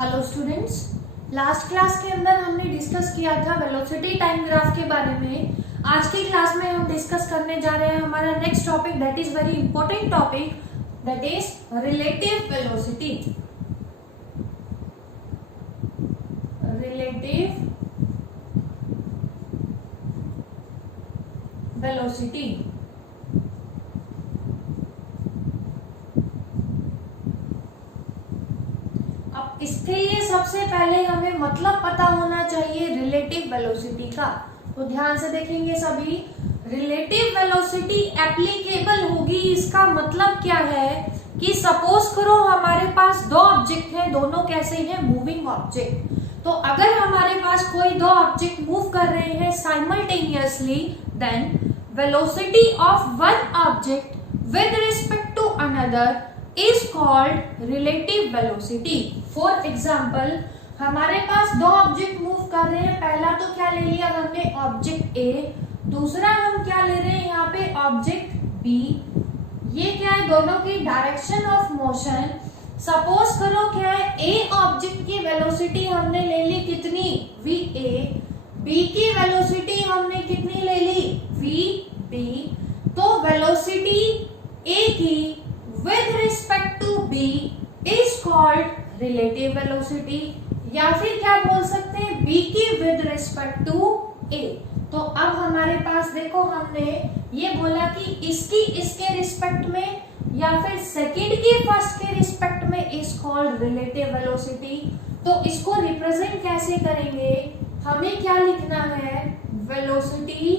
Hello students, last class के अंदर हमने डिस्कस किया था वेलोसिटी टाइम ग्राफ के बारे में। आज की क्लास में हम डिस्कस करने जा रहे हैं हमारा next topic, that is very important topic, that is relative velocity. Relative velocity इसके लिए सबसे पहले हमें मतलब पता होना चाहिए रिलेटिव वेलोसिटी का। तो ध्यान से देखेंगे सभी, रिलेटिव वेलोसिटी एप्लीकेबल होगी। इसका मतलब क्या है कि सपोज करो हमारे पास दो ऑब्जेक्ट हैं, दोनों कैसे हैं, मूविंग ऑब्जेक्ट। तो अगर हमारे पास कोई दो ऑब्जेक्ट मूव कर रहे हैं simultaneously, then velocity of one object with respect to another is called relative velocity. For example, हमारे पास दो ऑब्जेक्ट मूव कर रहे हैं। पहला तो क्या ले लिया हमने, ऑब्जेक्ट ए। दूसरा हम क्या ले रहे हैं यहाँ पे, ऑब्जेक्ट बी। ये क्या है, दोनों की डायरेक्शन ऑफ मोशन। सपोज करो क्या है, ए ऑब्जेक्ट की वेलोसिटी हमने ले ली कितनी, वी ए। बी की वेलोसिटी हमने कितनी ले ली, वी बी। तो वेलोसिटी ए की with respect to b is called relative velocity, या फिर क्या बोल सकते हैं, b की with respect to a। तो अब हमारे पास देखो, हमने ये बोला कि इसकी इसके रिस्पेक्ट में या फिर सेकंड की फर्स्ट के रिस्पेक्ट में is called relative velocity। तो इसको रिप्रेजेंट कैसे करेंगे, हमें क्या लिखना है, वेलोसिटी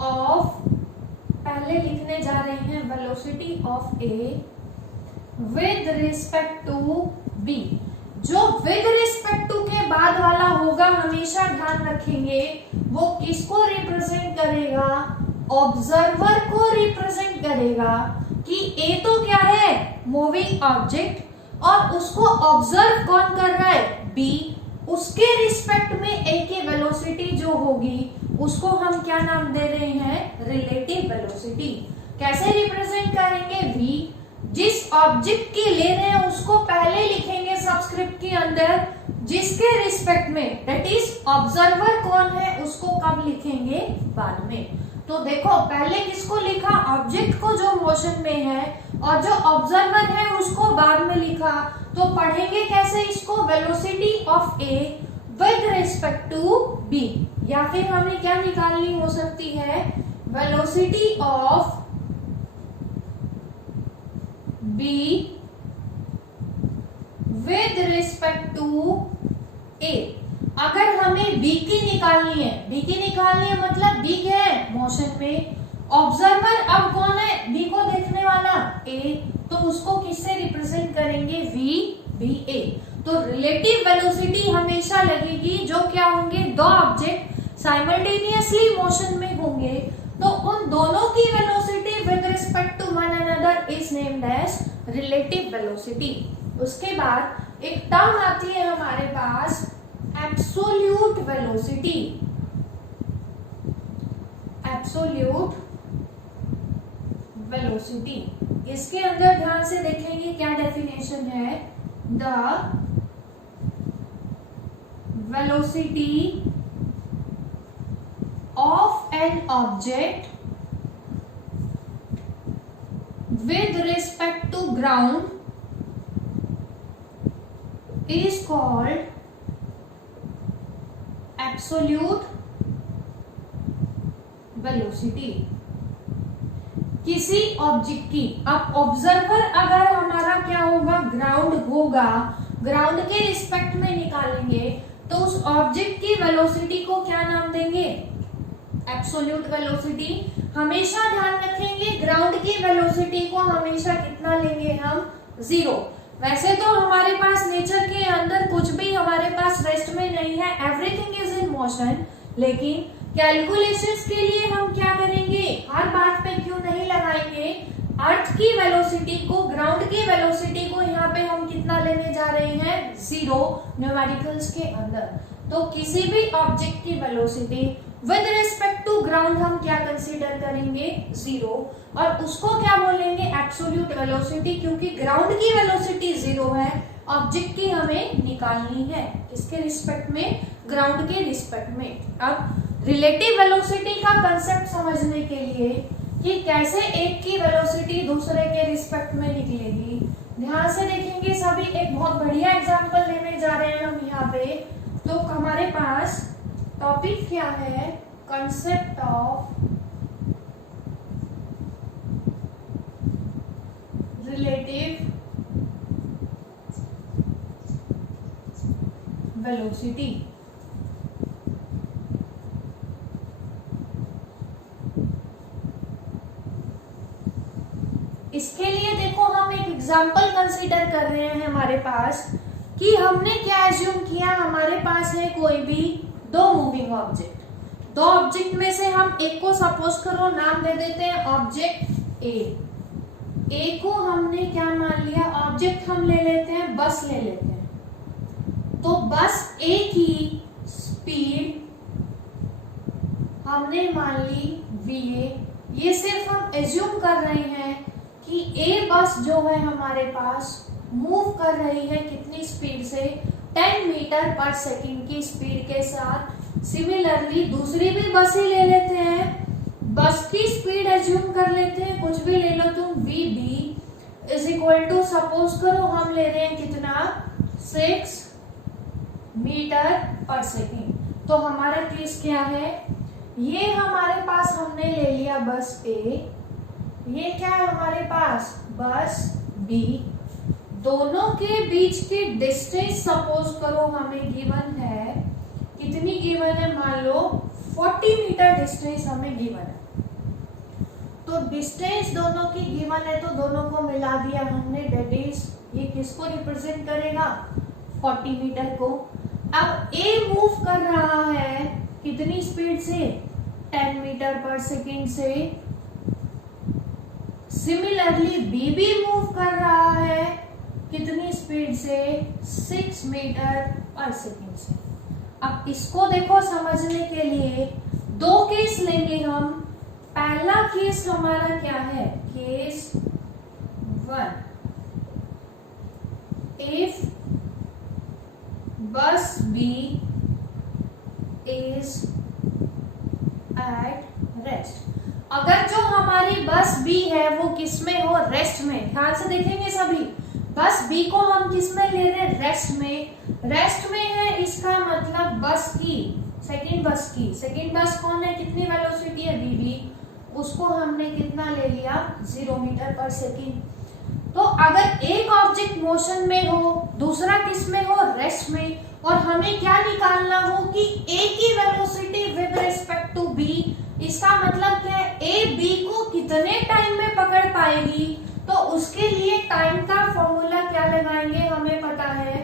ऑफ, पहले लिखने जा रहे हैं velocity of A with respect to B. जो विद रिस्पेक्ट टू के बाद वाला होगा, हमेशा ध्यान रखेंगे, वो किसको रिप्रेजेंट करेगा, ऑब्जर्वर को रिप्रेजेंट करेगा। कि ए तो क्या है, मूविंग ऑब्जेक्ट, और उसको ऑब्जर्व कौन कर रहा है, बी। उसके रिस्पेक्ट में ए की वेलोसिटी जो होगी उसको हम क्या नाम दे रहे हैं, रिलेटिव वेलोसिटी। कैसे रिप्रेजेंट करेंगे, वी। जिस ऑब्जेक्ट की ले रहे हैं उसको पहले लिखेंगे सबस्क्रिप्ट के अंदर, जिसके रिस्पेक्ट में, दैट इज ऑब्जर्वर कौन है, उसको कब लिखेंगे, बाद में। तो देखो, पहले किसको लिखा, ऑब्जेक्ट को जो मोशन में है, और जो ऑब्जर्वर है उसको बाद में लिखा। तो पढ़ेंगे कैसे इसको, velocity of A with respect to B, या फिर हमें क्या निकालनी हो सकती है, velocity of B with respect to A. अगर हमें बी की निकालनी है, बी की निकालनी है मतलब बी क्या है, मोशन में। ऑब्जर्वर अब कौन है, बी को देखने वाला, ए। तो उसको किससे रिप्रेजेंट करेंगे, वी बी ए। तो रिलेटिव वेलोसिटी हमेशा लगेगी जो क्या होंगे, दो ऑब्जेक्ट साइमल्टेनियसली मोशन में होंगे, तो उन दोनों की velocity with respect to one another is named as relative velocity. उसके बाद एक टर्म आती है हमारे पास, एब्सोल्यूट वेलोसिटी। एब्सोल्यूट वेलोसिटी, इसके अंदर ध्यान से देखेंगे क्या डेफिनेशन है, the velocity of an object with respect to ground is called absolute velocity। किसी ऑब्जेक्ट की, अब ऑब्जर्वर अगर हमारा क्या होगा, ग्राउंड होगा, ग्राउंड के रिस्पेक्ट में निकालेंगे, तो उस ऑब्जेक्ट की वेलोसिटी को क्या नाम देंगे, एब्सोल्यूट वेलोसिटी। हमेशा ध्यान रखेंगे, ग्राउंड की वेलोसिटी को हमेशा कितना लेंगे हम, 0। वैसे तो हमारे पास नेचर के अंदर कुछ भी हमारे पास रेस्ट में नहीं है, एवरीथिंग इज इन मोशन। लेकिन कैलकुलेशंस के लिए हम क्या करेंगे, हर बात पे क्यों नहीं लगाएंगे, अर्थ की वेलोसिटी को, ग्राउंड की वेलोसिटी को यहाँ पे हम कितना लेने जा रहे हैं, 0 न्यूमेरिकल्स के अंदर। तो किसी भी ऑब्जेक्ट की velocity with respect to ground हम क्या कंसीडर करेंगे, 0, और उसको क्या बोलेंगे, एब्सोल्यूट वेलोसिटी, क्योंकि ग्राउंड की वेलोसिटी 0 है ऑब्जेक्ट की हमें निकालनी है, इसके रिस्पेक्ट में, ग्राउंड के रिस्पेक्ट में। अब रिलेटिव वेलोसिटी का कंसेप्ट समझने के लिए कि कैसे एक की वेलोसिटी दूसरे के रिस्पेक्ट में निकलेगी, ध्यान से देखेंगे सभी। एक बहुत बढ़िया एग्जांपल लेने जा रहे हैं हम यहाँ पे। तो हमारे पास टॉपिक क्या है, कंसेप्ट ऑफ रिलेटिव वेलोसिटी। इसके लिए देखो हम एक एग्जांपल कंसीडर कर रहे हैं हमारे पास कि हमने क्या एज्यूम किया, हमारे पास है कोई भी दो मूविंग ऑब्जेक्ट। दो ऑब्जेक्ट में से हम एक को सपोज करो नाम दे देते हैं ऑब्जेक्ट ए को हमने क्या मान लिया, ऑब्जेक्ट हम ले लेते हैं, बस ले लेते हैं। तो बस ए की स्पीड हमने मान ली va। ये सिर्फ हम एज्यूम कर रहे हैं कि ए बस जो है हमारे पास मूव कर रही है कितनी स्पीड से, 10 मीटर पर सेकंड की स्पीड के साथ। सिमिलरली दूसरी भी बस ही ले लेते हैं, बस की स्पीड एज्यूम कर लेते हैं, कुछ भी ले लो तुम, vb is equal to suppose करो हम ले रहे हैं कितना, 6 मीटर पर सेकंड। तो हमारा केस क्या है, ये हमारे पास हमने ले लिया बस ए, ये क्या है हमारे पास बस बी। दोनों के बीच की डिस्टेंस सपोज करो हमें गिवन है, कितनी गिवन है, मान लो 40 मीटर डिस्टेंस हमें गिवन है। तो डिस्टेंस दोनों की गिवन है तो दोनों को मिला दिया हमने, दैट इज ये किसको रिप्रेजेंट करेगा, 40 मीटर को। अब ए मूव कर रहा है कितनी स्पीड से, 10 मीटर पर सेकेंड से। सिमिलरली बी भी मूव कर रहा है कितनी स्पीड से, 6 मीटर पर सेकेंड से। अब इसको देखो समझने के लिए दो केस लेंगे हम। पहला केस हमारा क्या है, केस 1, इफ बस बी इज एट रेस्ट। अगर जो हमारी बस बी है वो किस में हो, रेस्ट में। ध्यान से देखेंगे सभी, बस बी को हम किस में ले रहे हैं, रेस्ट में। रेस्ट में है इसका मतलब बस की सेकंड बस की, सेकंड बस कौन है, कितनी वेलोसिटी है vb, उसको हमने कितना ले लिया, 0 मीटर पर सेकंड। तो अगर एक ऑब्जेक्ट मोशन में हो, दूसरा किस में हो, रेस्ट में, और हमें क्या निकालना हो कि ए की velocity with respect to B, इसका मतलब क्या है, ए बी को कितने टाइम में पकड़ पाएगी। तो उसके लिए टाइम का फॉर्मूला क्या लगाएंगे, हमें पता है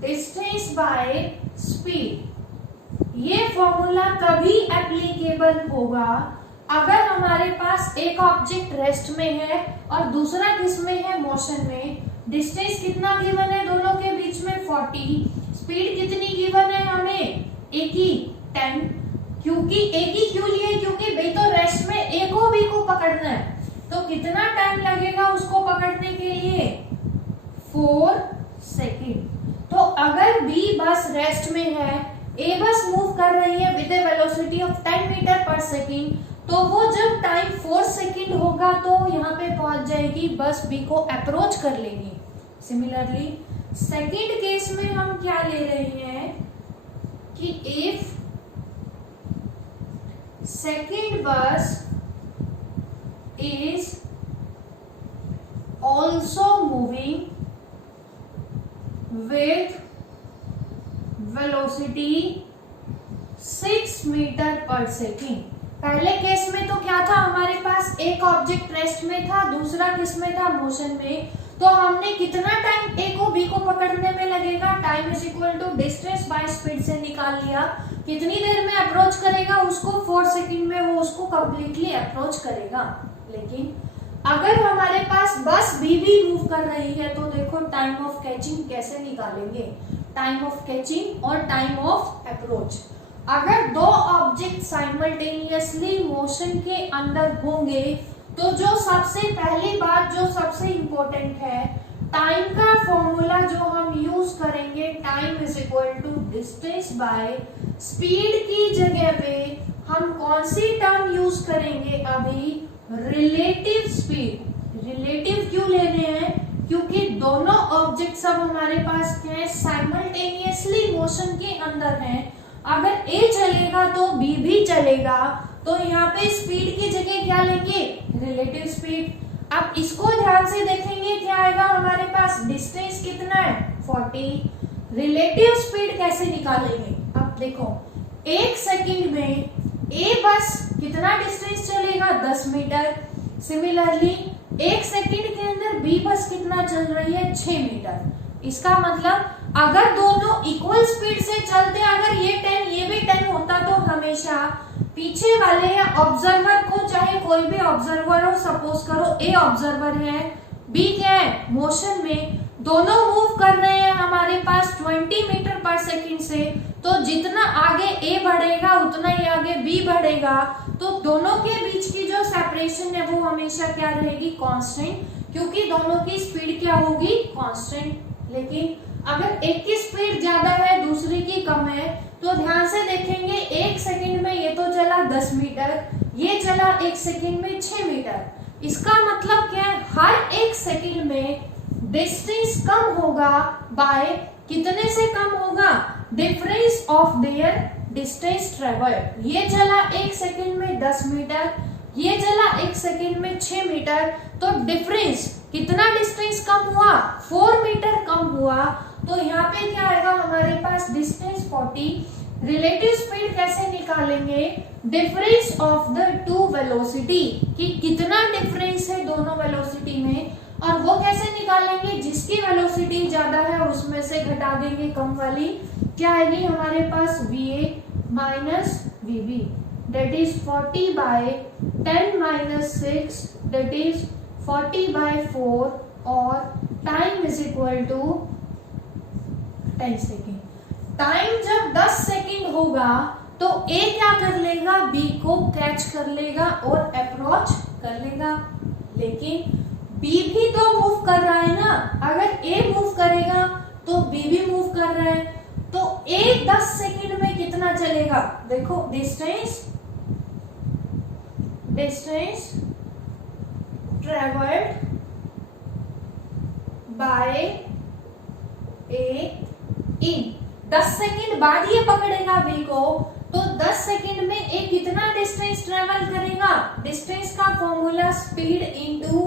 डिस्टेंस बाय स्पीड। ये फॉर्मूला तभी एप्लीकेबल होगा अगर हमारे पास एक ऑब्जेक्ट रेस्ट में है और दूसरा किस में है, मोशन में। डिस्टेंस कितना गिवन है दोनों के बीच में, 40। स्पीड कितनी गिवन है हमें, ए की 10। क्योंकि ए की क्यों लिए, क्योंकि बी तो रेस्ट में ए को बी को पकड़ना है। तो कितना टाइम लगेगा उसको पकड़ने के लिए, 4 सेकेंड। तो अगर बी बस रेस्ट में है, ए बस मूव कर रही है with a velocity of 10 meter पर सेकेंड, तो वो जब टाइम 4 सेकेंड होगा तो यहाँ पे पहुंच जाएगी, बस बी को अप्रोच कर लेगी। सिमिलरली सेकेंड केस में हम क्या ले रहे हैं कि if second bus is also moving with velocity 6 meter पर सेकेंड। पहले केस में तो क्या था, हमारे पास एक ऑब्जेक्ट रेस्ट में था, दूसरा किस में था, मोशन में। तो हमने कितना टाइम ए को बी को पकड़ने में लगेगा, time is equal to distance by speed से निकाल लिया। कितनी देर में अप्रोच करेगा उसको, 4 सेकेंड में वो उसको कंप्लीटली अप्रोच करेगा। लेकिन अगर हमारे पास बस बी भी मूव कर रही है तो देखो टाइम ऑफ कैचिंग कैसे निकालेंगे, टाइम ऑफ कैचिंग और टाइम ऑफ अप्रोच। अगर दो ऑब्जेक्ट साइमल्टेनियसली मोशन के अंदर होंगे तो जो सबसे पहली बात जो सबसे इंपॉर्टेंट है, टाइम का फॉर्मूला जो हम यूज करेंगे, time is equal to distance by speed की जगह पे हम कौन सी टर्म यूज करेंगे अभी, रिलेटिव स्पीड। रिलेटिव क्यों ले रहे हैं, क्योंकि दोनों ऑब्जेक्ट सब हमारे पास क्या है, साइमल्टेनियसली मोशन के अंदर हैं। अगर ए चलेगा तो बी भी चलेगा, तो यहाँ पे स्पीड की जगह क्या लेंगे, रिलेटिव स्पीड। अब इसको ध्यान से देखेंगे, क्या आएगा हमारे पास, डिस्टेंस कितना है 40। रिलेटिव स्पीड कैसे निकालेंगे, अब देखो 1 सेकंड में ए बस कितना डिस्टेंस चलेगा, 10 मीटर। सिमिलरली 1 सेकंड के अंदर बी बस कितना चल रही है, 6 मीटर। इसका मतलब अगर दोनों इक्वल स्पीड से चलते, अगर ये 10 ये भी 10 होता, तो हमेशा पीछे वाले या ऑब्जर्वर को, चाहे कोई भी ऑब्जर्वर हो, सपोज करो ए ऑब्जर्वर है, बी क्या है मोशन में, दोनों मूव कर रहे हैं हमारे पास 20 मीटर पर सेकंड से, तो जितना आगे ए बढ़ेगा उतना ही आगे बी बढ़ेगा, तो दोनों के बीच की जो सेपरेशन है वो हमेशा क्या रहेगी, कांस्टेंट, क्योंकि दोनों की स्पीड क्या होगी, कांस्टेंट। लेकिन अगर एक की स्पीड ज्यादा है दूसरी की कम है, तो ध्यान से देखेंगे 1 सेकंड में ये तो चला 10 मीटर, ये चला 1 सेकंड में 6 मीटर। इसका मतलब क्या है, हर 1 सेकंड में डिस्टेंस कम होगा बाय कितने से कम होगा, difference of their distance travelled. ये चला 1 सेकंड में 10 मीटर, ये चला 1 सेकंड में 6 मीटर, तो डिफरेंस कितना डिस्टेंस कम हुआ, 4 मीटर कम हुआ। तो यहाँ पे क्या आएगा हमारे पास, डिस्टेंस 40। रिलेटिव स्पीड कैसे निकालेंगे, difference of the two velocity, कि कितना डिफरेंस है दोनों वेलोसिटी में, और वो कैसे निकालेंगे, जिसकी वेलोसिटी ज्यादा है उसमें से घटा देंगे कम वाली, क्या आएगी हमारे पास, va minus vb, that is 40 by 10 minus 6, that is 40 by 4, और time is equal to 10 second. Time जब 10 सेकेंड होगा तो ए क्या कर लेगा, बी को कैच कर लेगा और अप्रोच कर लेगा। लेकिन बी भी तो मूव कर रहा है ना, अगर ए मूव करेगा तो बी भी मूव कर रहा है, तो ए 10 सेकेंड में कितना चलेगा, देखो distance travelled by A in 10 second बाद ये पकड़ेगा बी को, तो 10 सेकेंड में ए कितना डिस्टेंस ट्रेवल करेगा, डिस्टेंस का फॉर्मूला स्पीड इनटू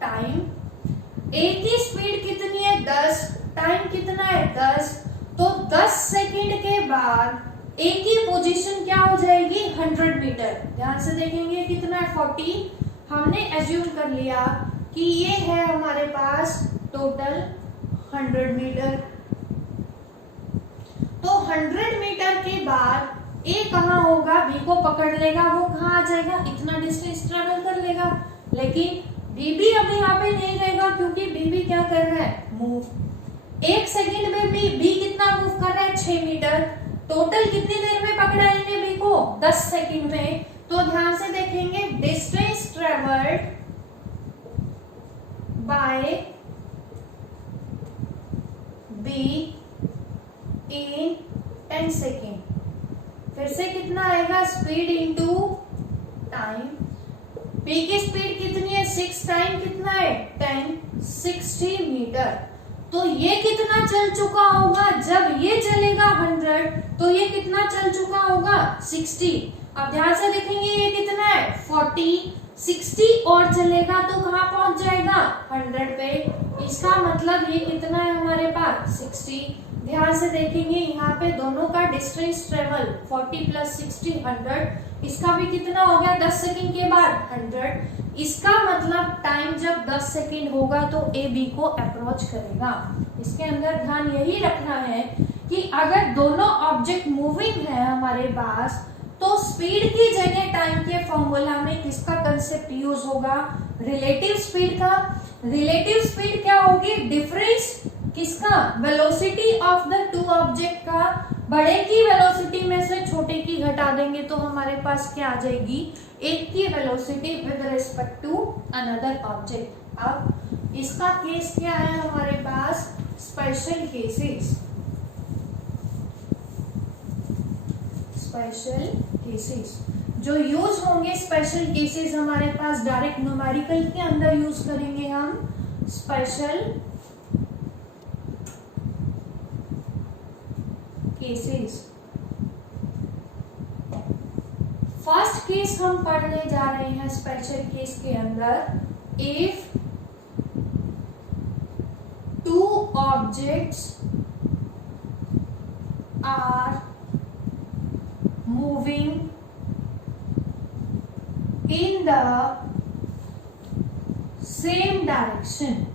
टाइम। ए की स्पीड कितनी है 10, टाइम कितना है 10, तो 10 सेकेंड के बाद ए की पोजीशन क्या हो जाएगी 100 मीटर। ध्यान से देखेंगे कितना है 40, हमने एज्यूम कर लिया कि ये है हमारे पास टोटल 100 मीटर। तो 100 मीटर के बाद ए कहाँ होगा, बी को पकड़ लेगा, वो कहाँ आ जाएगा, इतना डिस्टेंस ट्रेवल कर लेगा। लेकिन बी भी अभी यहाँ पे नहीं रहेगा, क्योंकि बी भी क्या कर रहा है, मूव। 1 सेकेंड में बी कितना मूव कर रहा है 6 मीटर, टोटल कितनी देर में पकड़ा है बी को 10 सेकेंड में। तो ध्यान से देखेंगे distance travelled by be in 10 second. फिर से कितना आएगा, स्पीड इनटू टाइम। बी की स्पीड कितनी है 6, टाइम कितना है 10, 60 मीटर। तो ये कितना चल चुका होगा, जब ये चलेगा 100 तो ये कितना चल चुका होगा 60। अब ध्यान से देखेंगे ये कितना है 40, 60 और चलेगा तो कहाँ पहुंच जाएगा 100 पे। इसका मतलब ये कितना है हमारे पास 60। ध्यान से देखेंगे यहाँ पे दोनों का डिस्टेंस ट्रेवल 40 प्लस 60 100, इसका भी कितना हो गया 10 सेकेंड के बाद 100। इसका मतलब टाइम जब 10 सेकेंड होगा तो ए बी को अप्रोच करेगा। इसके अंदर ध्यान यही रखना है कि अगर दोनों ऑब्जेक्ट मूविंग है हमारे पास, तो स्पीड की जगह टाइम के फॉर्मूला में किसका कंसेप्ट यूज होगा, रिलेटिव स्पीड का। रिलेटिव स्पीड क्या होगी, डिफरेंस किसका, velocity of the to object का। बड़े की वेलोसिटी में से छोटे की घटा देंगे तो हमारे पास क्या आ जाएगी, एक की velocity with respect to another object. अब इसका केस क्या है हमारे पास, स्पेशल केसेस। स्पेशल केसेस जो यूज होंगे, स्पेशल केसेस हमारे पास डायरेक्ट न्यूमेरिकल के अंदर यूज करेंगे हम स्पेशल केसेस। फर्स्ट केस हम पढ़ने जा रहे हैं स्पेशल केस के अंदर, if two objects are moving in the same direction.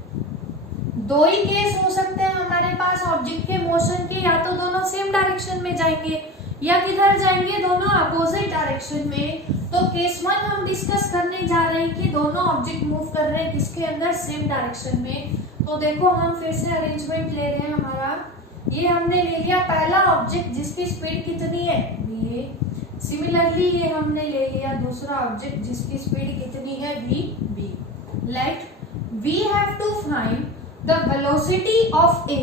दो ही केस हो सकते हैं हमारे पास ऑब्जेक्ट के मोशन के, या तो दोनों सेम डायरेक्शन में जाएंगे या किधर जाएंगे, दोनों अपोजिट डायरेक्शन में। तो केस 1 हम डिस्कस करने जा रहे हैं कि दोनों ऑब्जेक्ट मूव कर रहे हैं किसके अंदर, सेम डायरेक्शन में। तो देखो हम फिर से अरेंजमेंट ले रहे हैं हमारा, ये हमने ले लिया पहला ऑब्जेक्ट जिसकी स्पीड कितनी है v, सिमिलरली ये हमने ले लिया दूसरा ऑब्जेक्ट जिसकी स्पीड कितनी है v। Let we have to find the velocity of A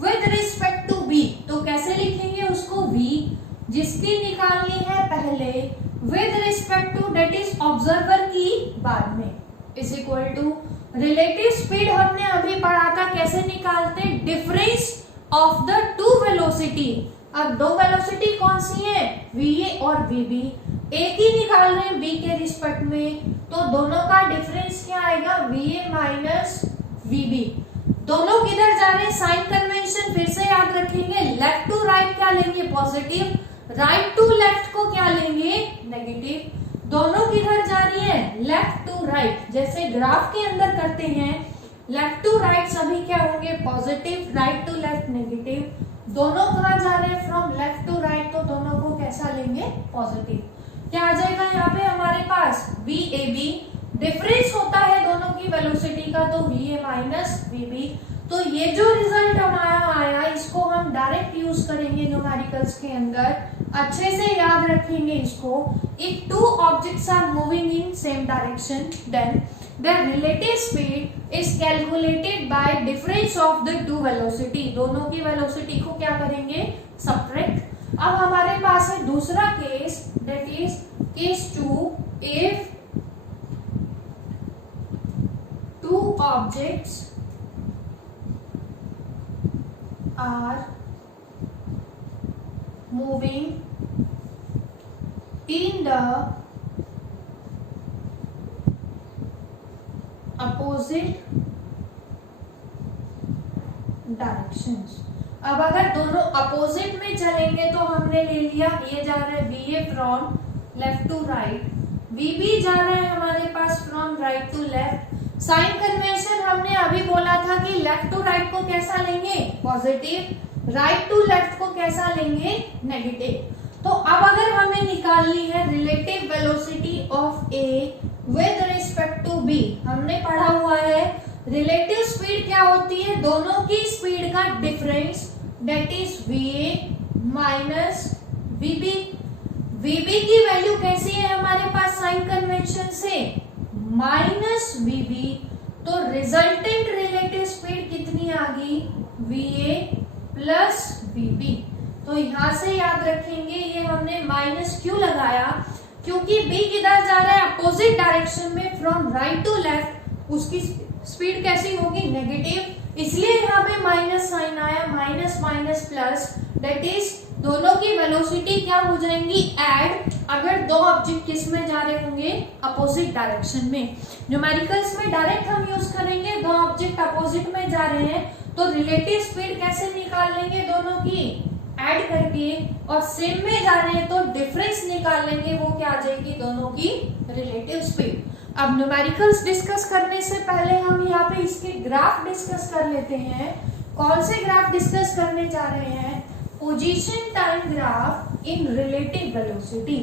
with respect to b। तो कैसे लिखेंगे उसको, v जिसकी निकालनी है पहले, with respect to that is observer की बाद में, is equal to relative speed. हमने अभी पढ़ा था कैसे निकालते, difference of the two velocity. अब दो वेलोसिटी कौन सी है, va और vb, एक ही निकाल रहे हैं b के रिस्पेक्ट में, तो दोनों का डिफरेंस क्या आएगा, va माइनस vb। दोनों किधर जा रहे हैं, साइन कन्वेंशन फिर से याद रखेंगे, लेफ्ट टू राइट क्या लेंगे, पॉजिटिव, राइट टू लेफ्ट को क्या लेंगे, नेगेटिव। दोनों किधर जा रही है, लेफ्ट टू राइट, जैसे ग्राफ के अंदर करते हैं लेफ्ट टू राइट सभी क्या होंगे, positive, right to left negative. दोनों कहाँ जा रहे हैं, फ्रॉम लेफ्ट टू राइट, तो दोनों को कैसा लेंगे, पॉजिटिव। क्या आ जाएगा यहाँ पे हमारे पास, VAB, डिफरेंस होता है दोनों की वेलोसिटी का, तो VA माइनस VB। तो ये जो रिजल्ट हमारा आया इसको हम डायरेक्ट यूज करेंगे न्यूमेरिकल्स के अंदर, अच्छे से याद रखेंगे इसको। If two objects are moving in same direction then their relative speed is calculated by difference of the two velocity। दोनों की वेलोसिटी को क्या करेंगे, सब्ट्रैक्ट। अब हमारे पास है दूसरा case, that is case 2, if two objects are moving in the opposite directions। अब अगर दोनों अपोजिट में चलेंगे तो हमने ले लिया, ये जा रहा है VA from left to right, VB जा रहा है हमारे पास from right to left. Sign convention हमने अभी बोला था कि लेफ्ट टू राइट को कैसा लेंगे, पॉजिटिव, राइट टू लेफ्ट को कैसा लेंगे, नेगेटिव। तो अब अगर हमें निकालनी है relative velocity of A with respect to B, हमने पढ़ा हुआ है रिलेटिव स्पीड क्या होती है, दोनों की स्पीड का difference, that is va minus vb। vb की वैल्यू कैसी है हमारे पास साइन कन्वेंशन से, माइनस vb, तो रिजल्टेंट रिलेटिव स्पीड कितनी आ गई, va प्लस vb। तो यहां से याद रखेंगे ये हमने माइनस क्यों लगाया, क्योंकि b किधर जा रहा है, अपोजिट डायरेक्शन में, फ्रॉम राइट टू लेफ्ट, उसकी स्पीड कैसी होगी, नेगेटिव, इसलिए यहाँ पे माइनस साइन आया, minus minus plus, that is दोनों की वेलोसिटी क्या हो जाएंगी, ऐड, अगर दो ऑब्जेक्ट किस में जा रहे होंगे, अपोजिट डायरेक्शन में। न्यूमेरिकल्स में डायरेक्ट हम यूज करेंगे, दो ऑब्जेक्ट अपोजिट में जा रहे हैं तो रिलेटिव स्पीड कैसे निकाल लेंगे, दोनों की ऐड करके, और सेम में जा रहे हैं तो डिफरेंस निकाल लेंगे, वो क्या आ जाएगी, दोनों की रिलेटिव स्पीड। अब न्यूमेरिकल्स डिस्कस करने से पहले हम यहाँ पे इसके ग्राफ डिस्कस कर लेते हैं। कौन से ग्राफ डिस्कस करने जा रहे हैं, position time graph in relative velocity.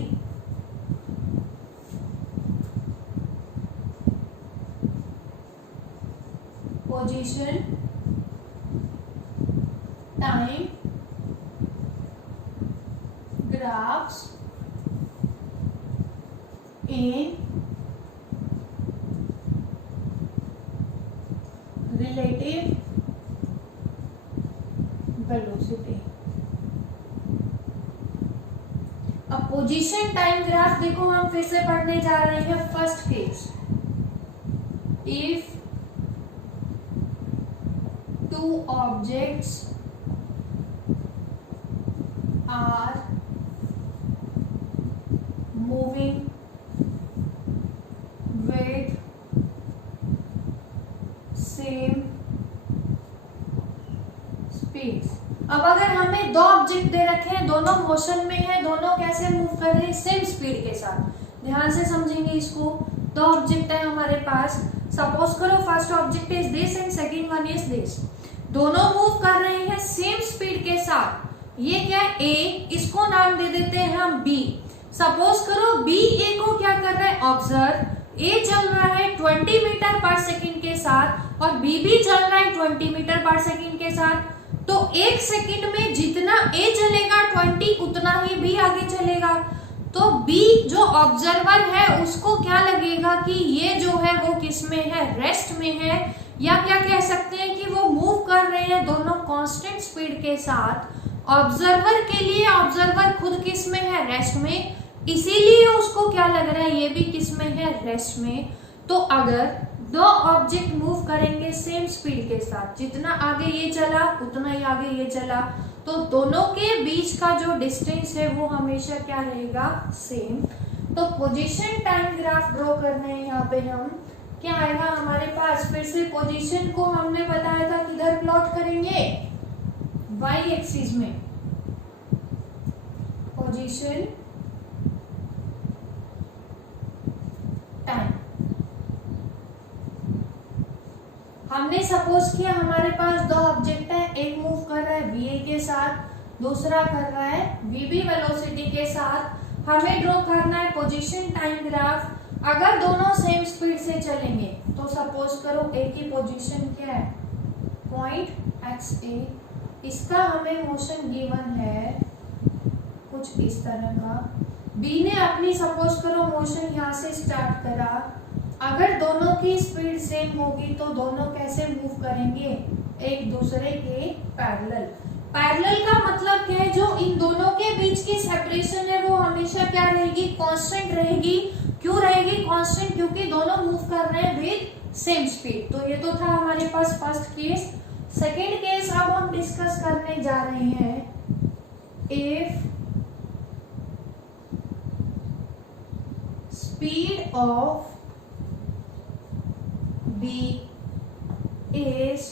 Position time graphs in relative velocity. अब पोजीशन टाइम ग्राफ देखो, हम फिर से पढ़ने जा रहे हैं। First case, if two objects are moving with same speed. अब अगर हमें दो ऑब्जेक्ट दे रखे हैं, दोनों मोशन में है, दोनों कैसे मूव कर रहे हैं? सेम स्पीड के साथ। ध्यान से समझेंगे इसको। दो ऑब्जेक्ट है हमारे पास, सपोज करो first object is this and second one is this. दोनों मूव कर रहे हैं सेम स्पीड के साथ। ये क्या है? ए, इसको नाम दे देते हैं हम बी। सपोज करो बी ए को क्या कर रहा है? ऑब्जर्व। ए चल रहा है 20 मीटर पर सेकंड के साथ और बी भी चल रहा है 20 मीटर पर सेकंड के साथ। तो एक सेकंड में जितना ए चलेगा 20, उतना ही बी आगे चलेगा। तो बी जो ऑब्जर्वर है उसको क्या लगेगा कि ये जो है वो किस में है? रेस्ट में है। या क्या कह सकते हैं कि वो मूव कर रहे हैं दोनों कांस्टेंट स्पीड के साथ। ऑब्जर्वर के लिए ऑब्जर्वर खुद किस में है? रेस्ट में। इसीलिए उसको क्या लग रहा है? ये भी किस में है? रेस्ट में। तो अगर दो ऑब्जेक्ट मूव करेंगे सेम स्पीड के साथ, जितना आगे ये चला उतना ही आगे ये चला, तो दोनों के बीच का जो डिस्टेंस है वो हमेशा क्या रहेगा? सेम। तो पोजीशन टाइम ग्राफ ड्रॉ करना है यहाँ पे हम। क्या आएगा हमारे पास? फिर से पोजीशन को हमने बताया था किधर प्लॉट करेंगे? वाई एक्सिस में। Position time. हमने सपोज किया हमारे पास दो ऑब्जेक्ट है, एक मूव कर रहा है va के साथ, दूसरा कर रहा है vb वेलोसिटी के साथ। हमें ड्रॉ करना है पोजीशन टाइम ग्राफ। अगर दोनों सेम स्पीड से चलेंगे तो सपोज करो a की पोजीशन क्या है? Point xa। इसका हमें मोशन गिवन है कुछ इस तरह का। b ने अपनी सपोज करो मोशन यहाँ से स्टार्ट करा। अगर दोनों की स्पीड सेम होगी तो दोनों कैसे मूव करेंगे? एक दूसरे के पैरेलल। पैरेलल का मतलब क्या है? जो इन दोनों के बीच की सेपरेशन है वो हमेशा क्या रहेगी? कांस्टेंट रहेगी। क्यों रहेगी कांस्टेंट? क्योंकि दोनों मूव कर रहे हैं विद सेम स्पीड। तो ये तो था हमारे पास फर्स्ट केस। सेकेंड केस अब हम डिस्कस करने जा रहे हैं। If speed of B is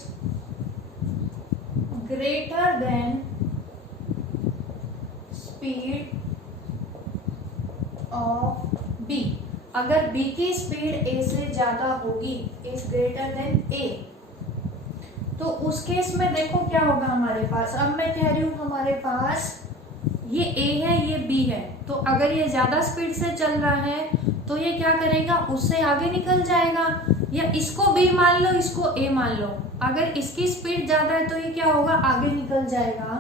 greater than speed of B। अगर B की स्पीड A से ज्यादा होगी, is greater than A, तो उस केस में देखो क्या होगा हमारे पास। अब मैं कह रही हूं हमारे पास ये A है, ये B है। तो अगर ये ज्यादा स्पीड से चल रहा है तो ये क्या करेगा? उससे आगे निकल जाएगा। या इसको B मान लो, इसको A मान लो। अगर इसकी स्पीड ज्यादा है तो ये क्या होगा? आगे निकल जाएगा।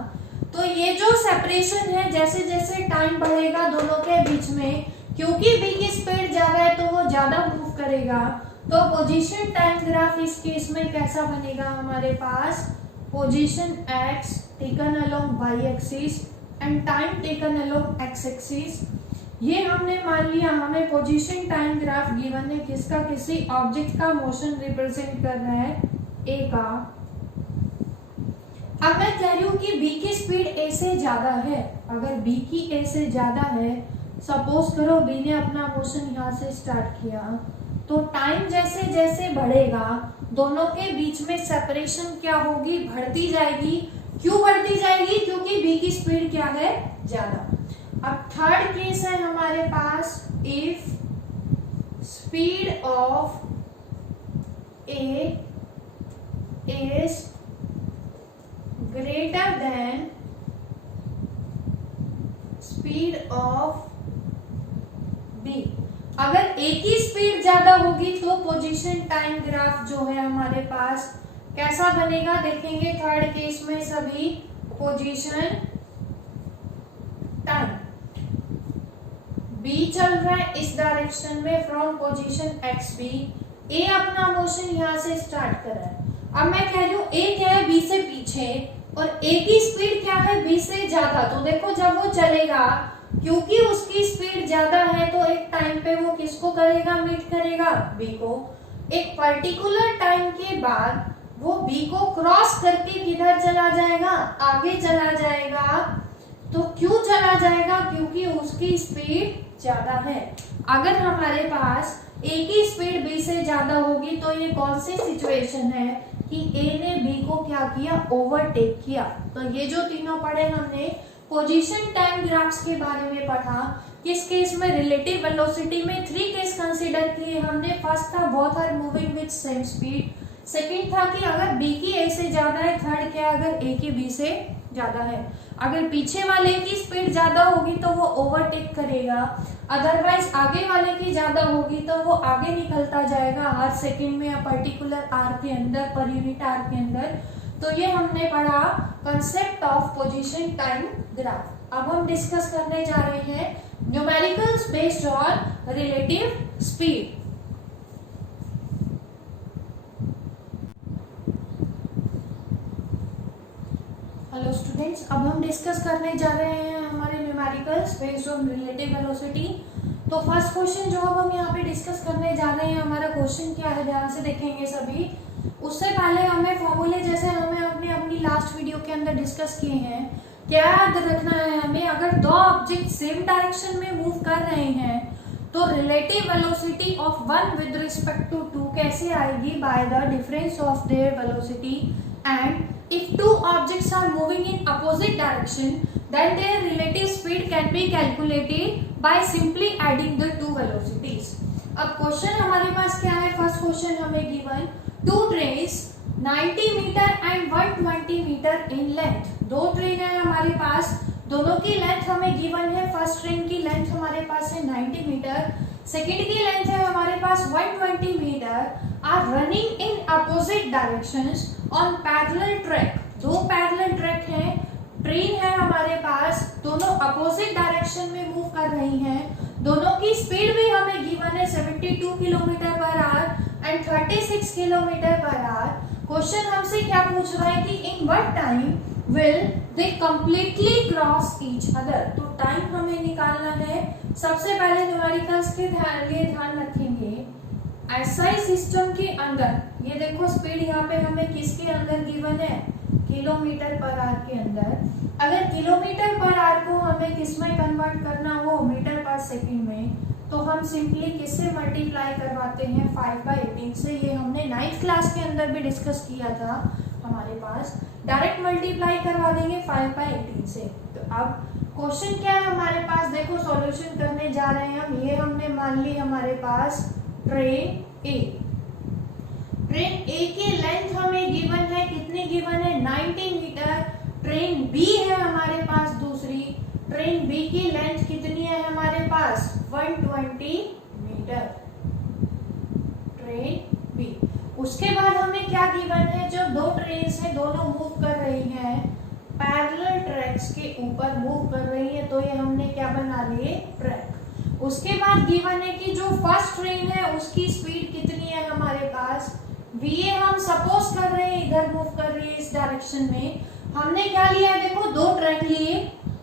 तो ये जो सेपरेशन है, जैसे जैसे टाइम बढ़ेगा दोनों के बीच में, क्योंकि B की स्पीड ज्यादा है तो वो ज्यादा मूव करेगा। तो पोजीशन टाइम ग्राफ इस केस में कैसा बनेगा हमारे पास? Position x taken along y axis and time taken along x axis. ये हमने मान लिया हमें पोजीशन टाइम ग्राफ गिवन है किसका? किसी ऑब्जेक्ट का मोशन रिप्रेजेंट कर रहा है A का। अब मैं कह रही हूं कि B की स्पीड A से ज्यादा है। अगर B की A से ज्यादा है, सपोज करो B ने अपना मोशन यहाँ से स्टार्ट किया, तो टाइम जैसे जैसे बढ़ेगा दोनों के बीच में सेपरेशन क्या होगी? बढ़ती जाएगी। क्यों बढ़ती जाएगी? क्योंकि B की स्पीड क्या है? ज्यादा। अब थर्ड केस है हमारे पास, if speed of A is greater than speed of B। अगर A की स्पीड ज्यादा होगी तो पोजीशन टाइम ग्राफ जो है हमारे पास कैसा बनेगा? देखेंगे थर्ड केस में सभी। पोजीशन टाइम B चल रहा है इस डायरेक्शन में फ्रॉम पोजीशन XB। A अपना मोशन यहां से स्टार्ट कर रहा है। अब मैं कह रही हूँ ए क्या है, बी से पीछे, और ए की स्पीड क्या है, बी से ज्यादा। तो देखो जब वो चलेगा, क्योंकि उसकी स्पीड ज्यादा है, तो एक टाइम पे वो किसको करेगा, मीट करेगा, बी को। एक पर्टिकुलर टाइम के बाद वो बी को क्रॉस करके किधर चला जाएगा, आगे चला जाएगा। तो क्यों चला जाएगा, क्योंकि उसकी स्पीड ज्यादा है। अगर हमारे पास ए की स्पीड बी से ज्यादा होगी तो ये कौन सी सिचुएशन है कि ए ने बी को क्या किया, ओवरटेक किया। तो ये जो तीनों पढ़े हमने पोजीशन टाइम ग्राफ्स के बारे में पढ़ा। किस केस में, रिलेटिव वेलोसिटी में 3 केस कंसीडर किए हमने। फर्स्ट था both are moving with same speed, second था कि अगर बी की ए से ज्यादा है, थर्ड क्या, अगर ए की बी से ज्यादा है। अगर पीछे वाले की स्पीड ज्यादा होगी तो वो ओवरटेक करेगा, अदरवाइज आगे वाले की ज्यादा होगी तो वो आगे निकलता जाएगा हर सेकंड में या पर्टिकुलर आर के अंदर, पर यूनिट आर के अंदर। तो ये हमने पढ़ा concept of position time graph. अब हम डिस्कस करने जा रहे हैं numericals based on relative speed. Hello students, अब हम डिस्कस करने जा रहे हैं हमारे numericals based on relative velocity. तो फर्स्ट क्वेश्चन जो अब हम यहाँ पे डिस्कस करने जा रहे हैं, हमारा क्वेश्चन क्या है, ध्यान से देखेंगे सभी। उससे पहले हमें फॉर्मूले जैसे हमें अपनी लास्ट वीडियो के अंदर डिस्कस किए हैं, क्या याद रखना है हमें, अगर दो ऑब्जेक्ट सेम डायरेक्शन में मूव कर रहे हैं तो relative velocity of one with respect to two कैसे आएगी, by the difference of their velocity. And if two objects are moving in opposite direction then their relative speed can be calculated by simply adding the two velocities। अब question हमारे पास क्या है, first question हमें given two trains 90 meter and 120 meter in length. दो train है हमारे पास, दोनों की लेंथ हमें गिवन है। फर्स्ट ट्रेन की लेंथ हमारे पास है 90 मीटर, सेकेंड की लेंथ है हमारे पास 120 meter, are running in opposite directions on parallel track. दो पैरेलल ट्रैक हैं, ट्रेन है हमारे पास, दोनों अपोजिट डायरेक्शन में मूव कर रही हैं। दोनों की स्पीड भी हमें गिवन है 72 kilometer per hour and 36 kilometre per our. Question हमसे क्या पूछ रहा है कि in what time will they completely cross each other. तो टाइम हमें निकालना है। सबसे पहले न्यूमेरिकल्स के लिए ध्यान रखेंगे एसआई सिस्टम के अंदर, ये देखो स्पीड यहाँ पे हमें किसके अंदर गिवन है, किलोमीटर पर आवर के अंदर। अगर किलोमीटर पर आवर को हमें किस में कन्वर्ट करना हो, मीटर पर सेकंड में, तो हम सिंपली किससे मल्टीप्लाई करवाते हैं, 5/18 से। ये हमने 9th क्लास के अंदर भी डिस्कस किया था हमारे पास। डायरेक्ट मल्टीप्लाई करवा देंगे 5/18 से। तो अब क्वेश्चन क्या है हमारे पास, देखो सॉल्यूशन करने जा रहे हैं हम। ये हमने मान ली हमारे पास ट्रेन ए, ट्रेन ए की लेंथ हमें गिवन है, कितनी गिवन है, 90 मीटर। ट्रेन बी है हमारे पास दूसरी, ट्रेन बी की लेंथ कितनी है हमारे पास, 120 मीटर, ट्रेन बी। उसके बाद हमें क्या गिवन है, जो दो ट्रेन है दोनों मूव कर रही हैं पैरेलल ट्रैक्स के ऊपर मूव कर रही है, तो ये हमने क्या बना लिए, ट्रैक। उसके बाद गिवन है कि जो फर्स्ट ट्रेन है उसकी स्पीड कितनी है हमारे पास, वीए हम सपोज कर रहे हैं इधर मूव कर रही है इस डायरेक्शन में। हमने क्या लिया है, देखो दो ट्रैक लिए,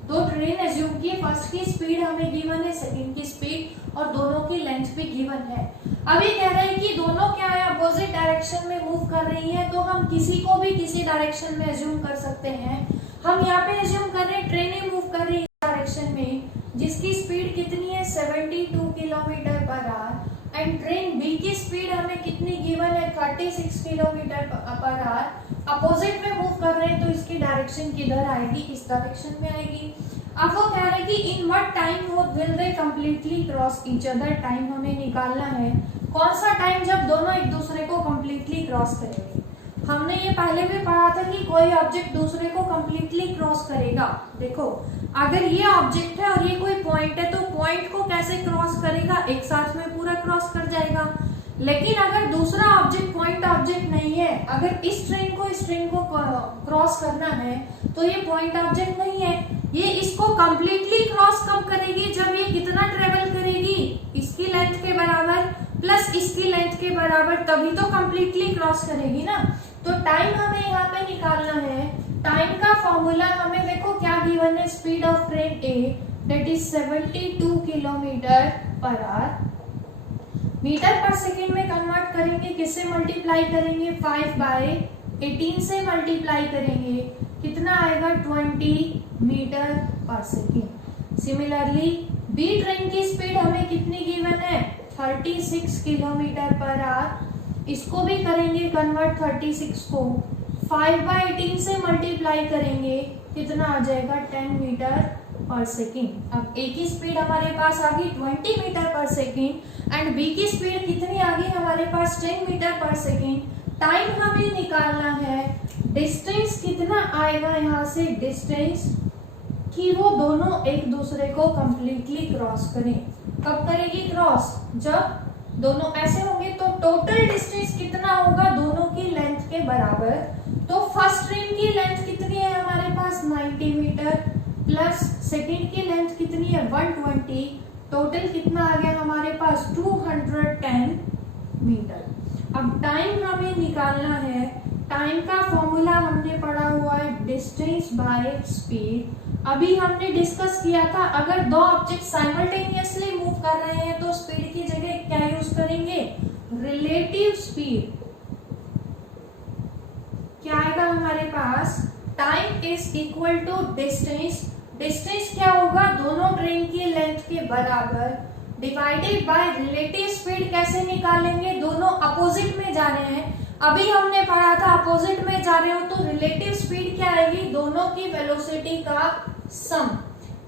दो ट्रेन एज्यूम किए, फर्स्ट की स्पीड हमें गिवन है, सेकंड की स्पीड, और दोनों की लेंथ भी गिवन है। अब ये कह रहे हैं कि दोनों क्या है, अपोजिट डायरेक्शन में मूव कर रही है, तो हम किसी को भी किसी डायरेक्शन में एज्यूम कर सकते हैं। हम यहाँ पे एज्यूम कर रहे हैं ट्रेनें मूव कर रही है डायरेक्शन में, जिसकी स्पीड कितनी है, 72 kilometer per hour. And train B की स्पीड हमें कितनी गिवन है, 36 किलोमीटर पर आवर। अपोजिट में मूव कर रहे हैं तो इसकी डायरेक्शन किधर आएगी, इस डायरेक्शन में आएगी। अब वो कह रहे हैं कि इन व्हाट टाइम वो will they completely cross each other. Time हमें निकालना है, कौन सा टाइम जब दोनों एक दूसरे को कंप्लीटली क्रॉस करेंगे। हमने ये पहले भी पढ़ा था कि कोई ऑब्जेक्ट दूसरे को कंप्लीटली क्रॉस करेगा। देखो अगर ये ऑब्जेक्ट है और ये कोई पॉइंट है, तो पॉइंट को कैसे क्रॉस करेगा, एक साथ में पूरा क्रॉस कर जाएगा। लेकिन अगर दूसरा ऑब्जेक्ट पॉइंट ऑब्जेक्ट नहीं है, अगर इस ट्रेन को क्रॉस करना है, तो ये पॉइंट ऑब्जेक्ट नहीं है। ये इसको कंप्लीटली क्रॉस कब करेगी, जब ये कितना ट्रेवल करेगी, इसकी लेंथ के बराबर प्लस इसकी लेंथ के बराबर, तभी तो कंप्लीटली क्रॉस करेगी ना। तो टाइम हमें यहाँ पे निकालना है। टाइम का फॉर्मूला हमें देखो क्या गिवन है, speed of train A that is 72 kilometer per hour. Meter पर सेकेंड में कन्वर्ट करेंगे, किससे मल्टीप्लाई करेंगे, 5/18 से मल्टीप्लाई करेंगे, कितना आएगा 20 मीटर पर सेकेंड। सिमिलरली बी ट्रेन की स्पीड हमें कितनी गिवन है, 36 किलोमीटर पर आवर। इसको भी करेंगे कन्वर्ट, 36 को 5/18 से मल्टीप्लाई करेंगे, कितना आ जाएगा 10 मीटर पर सेकेंड। अब ए की स्पीड हमारे पास आ गई 20 मीटर पर सेकेंड एंड बी की स्पीड कितनी आ गई हमारे पास 10 मीटर पर सेकेंड। टाइम हमें निकालना है, डिस्टेंस कितना आएगा यहाँ से, डिस्टेंस कि वो दोनों एक दूसरे को कंप्लीटली क्रॉस करें। कब करेगी क्रॉस, जब दोनों ऐसे होंगे। तो टोटल डिस्टेंस कितना होगा, दोनों की लेंथ के बराबर। तो फर्स्ट ट्रेन की लेंथ कितनी है हमारे पास 90 मीटर प्लस सेकेंड की लेंथ कितनी है 120, टोटल कितना आ गया हमारे पास 210 मीटर। अब टाइम हमें निकालना है, टाइम का फॉर्मूला हमने पढ़ा हुआ है डिस्टेंस बाय स्पीड। अभी हमने डिस्कस किया था अगर दो ऑब्जेक्ट साइमल्टेनियसली मूव कर रहे हैं तो स्पीड की जगह क्या यूज करेंगे, रिलेटिव स्पीड। क्या आएगा हमारे पास, time is equal to distance, distance क्या होगा दोनों ट्रेन की लेंथ के बराबर, डिवाइडेड बाय रिलेटिव स्पीड। कैसे निकालेंगे, दोनों अपोजिट में जा रहे हैं। अभी हमने पढ़ा था अपोजिट में जा रहे हो तो रिलेटिव स्पीड क्या आएगी, दोनों की वेलोसिटी का सम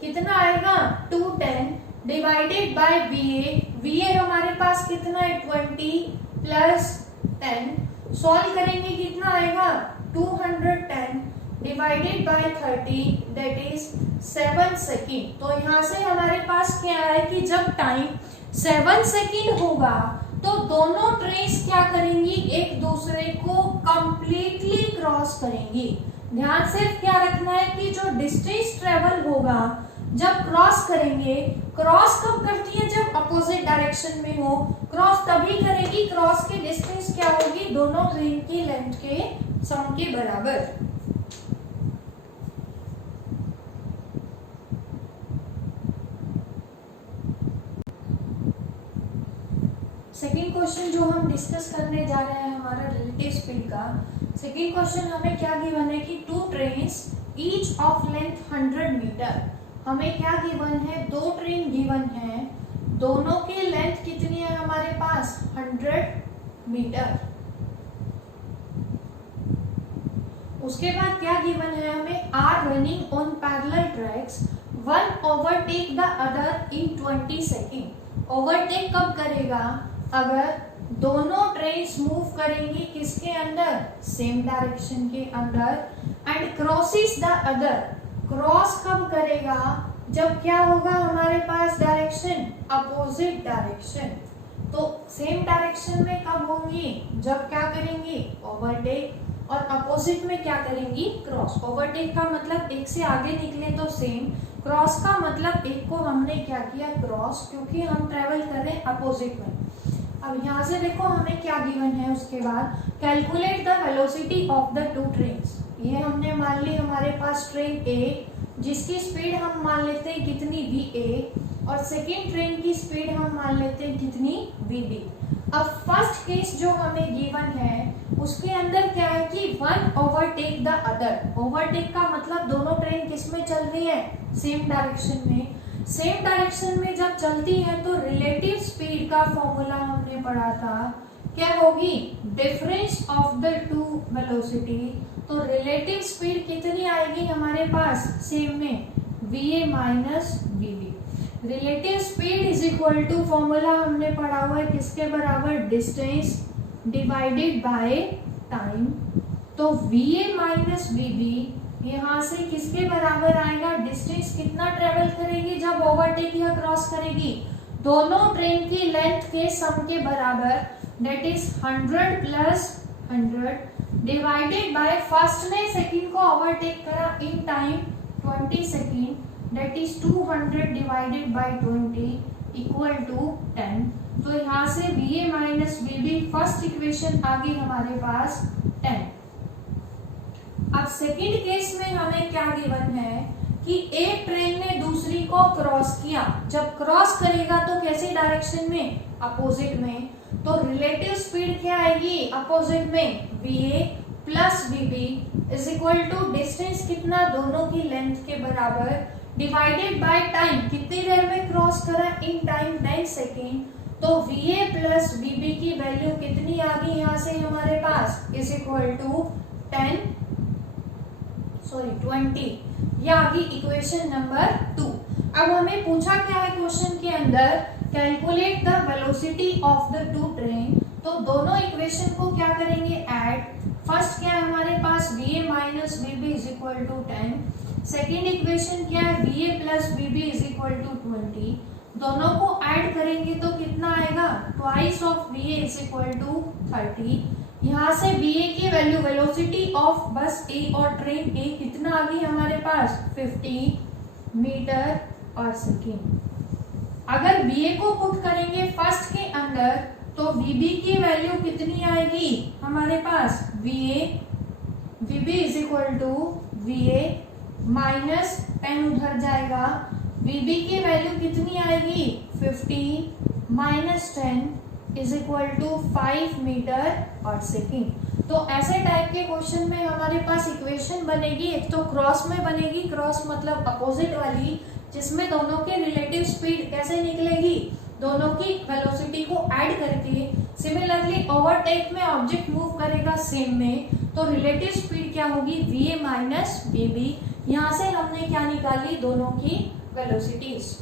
कितना आएगा 210 डिवाइडेड बाय वीए हमारे पास कितना है 20 प्लस 10, सॉल्व करेंगे कितना आएगा 210 divided by 30 that is 7 second. तो यहाँ से हमारे पास क्या है कि जब टाइम 7 सेकेंड होगा तो दोनों ट्रेन्स क्या करेंगी, एक दूसरे को कंप्लीटली क्रॉस करेंगी। ध्यान सिर्फ क्या रखना है कि जो डिस्टेंस ट्रेवल होगा जब क्रॉस करेंगे, क्रॉस कब करती है, जब अपोजिट डायरेक्शन में हो। क्रॉस तभी करेगी, क्रॉस की डिस्टेंस क्या होगी, दोनों ट्रेन की लेंथ के सम के बराबर। सेकेंड क्वेश्चन जो हम डिस्कस करने जा रहे हैं हमारा रिलेटिव स्पीड का। सेकेंड क्वेश्चन हमें क्या गिवन है कि two trains each of length 100 meter. हमें क्या गिवन है, दो ट्रेन गिवन है, दोनों की लेंथ कितनी है हमारे पास 100 मीटर। उसके बाद क्या गिवन है हमें, are running on parallel tracks, one overtake the other in 20 second. Overtake कब करेगा, अगर दोनों ट्रेन्स मूव करेंगी किसके अंदर, सेम डायरेक्शन के अंदर, and crosses the other. Cross कब करेगा, जब क्या होगा हमारे पास डायरेक्शन अपोजिट डायरेक्शन। तो सेम डायरेक्शन में कब होंगी, जब क्या करेंगी ओवरटेक, और अपोजिट में क्या करेंगी क्रॉस। ओवरटेक का मतलब एक से आगे निकले तो सेम, क्रॉस का मतलब एक को हमने क्या किया क्रॉस, क्योंकि हम ट्रेवल कर रहे हैं अपोजिट में। अब यहाँ से देखो हमें क्या गिवन है, उसके बाद calculate the velocity of the to trains. ये हमने मान ली हमारे पास ट्रेन ए जिसकी स्पीड हम मान लेते हैं कितनी va, और सेकेंड ट्रेन की स्पीड हम मान लेते हैं कितनी vb। अब फर्स्ट केस जो हमें गिवन है उसके अंदर क्या है कि one overtake the other. Overtake का मतलब दोनों ट्रेन किस में चल रही है, सेम डायरेक्शन में। सेम डायरेक्शन में जब चलती है तो रिलेटिव स्पीड का फॉर्मूला हमने पढ़ा था, क्या होगी, difference of the two velocity. तो रिलेटिव स्पीड कितनी आएगी हमारे पास, सेम में va minus vb। Relative speed is equal to, formula हमने पढ़ा हुआ है किसके बराबर, डिस्टेंस डिवाइडेड बाय टाइम। तो va माइनस vb यहाँ से किसके बराबर आएगा, डिस्टेंस कितना ट्रेवल करेगी जब ओवरटेक या क्रॉस करेगी, दोनों ट्रेन की लेंथ के सम के बराबर, that is 100 plus 100 divided by first ने सेकंड को ओवरटेक करा in time 20 second, that is 200 divided by 20 equal to 10। तो यहाँ से va minus vb first equation आ गई हमारे पास 10। अब सेकंड केस में हमें क्या गिवन है कि एक ट्रेन ने दूसरी को क्रॉस किया, जब क्रॉस करेगा तो कैसे डायरेक्शन में, अपोजिट में, तो रिलेटिव स्पीड क्या आएगी अपोजिट में, va plus vb is equal to distance कितना, दोनों की लेंथ के बराबर, डिवाइडेड बाय टाइम, कितनी देर में क्रॉस करा, इन टाइम 10 सेकेंड, तो va प्लस vb की वैल्यू कितनी आ गई यहाँ से हमारे पास, इज इक्वल टू 20, ये आ गई इक्वेशन नंबर 2। अब हमें पूछा क्या है क्वेश्चन के अंदर, calculate the velocity of the to train, तो दोनों इक्वेशन को क्या करेंगे ऐड, फर्स्ट क्या है हमारे पास va minus vb is equal to 10, second equation क्या है va plus vb is equal to 20, दोनों को ऐड करेंगे तो कितना आएगा, twice of va is equal to 30, यहाँ से va की वैल्यू, वेलोसिटी ऑफ बस ए और ट्रेन ए कितना आ गई हमारे पास 50 मीटर पर सेकेंड। अगर va को पुट करेंगे फर्स्ट के अंदर तो vb की वैल्यू कितनी आएगी हमारे पास, vb is equal to va minus 10 उधर जाएगा, vb की वैल्यू कितनी आएगी 50 minus 10 is equal to 5 meter पर सेकेंड। तो ऐसे टाइप के क्वेश्चन में हमारे पास इक्वेशन बनेगी, एक तो क्रॉस में बनेगी, क्रॉस मतलब अपोजिट वाली, जिसमें दोनों के रिलेटिव स्पीड कैसे निकलेगी, दोनों की वेलोसिटी को ऐड करके, सिमिलरली ओवरटेक में ऑब्जेक्ट मूव करेगा सेम में, तो रिलेटिव स्पीड क्या होगी va माइनस vb, यहाँ से हमने क्या निकाली दोनों की वेलोसिटीज।